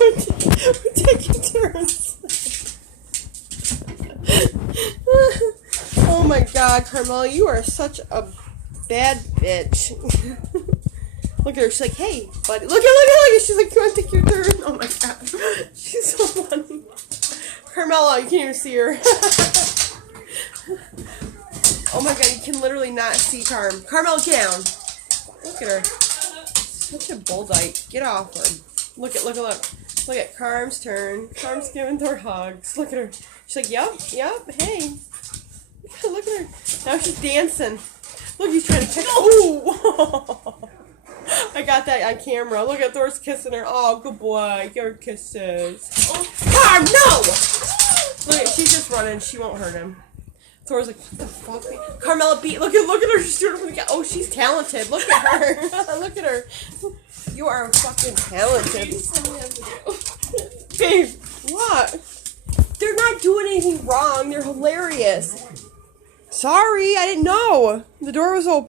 We're taking turns. Oh my God, Carmella, you are such a bad bitch. Look at her. She's like, hey, buddy. Look at. She's like, you want to take your turn? Oh my God. She's so funny. Carmella, you can't even see her. Oh my God, you can literally not see Carmella, get down. Look at her. Such a bulldyke. Get off her. Look. Look at Carm's turn. Carm's giving Thor hugs. Look at her. She's like, yep, hey. Look at her. Now she's dancing. Look, he's trying to pick. Oh! I got that on camera. Look at Thor's kissing her. Oh, good boy. Your kisses. Oh. Carm, no! Look, she's just running. She won't hurt him. Thor's like, what the fuck? Carmella beat. Look at her. She's doing it. Oh, she's talented. Look at her. Look at her. You are fucking talented. Babe, what? They're not doing anything wrong. They're hilarious. Sorry, I didn't know. The door was open.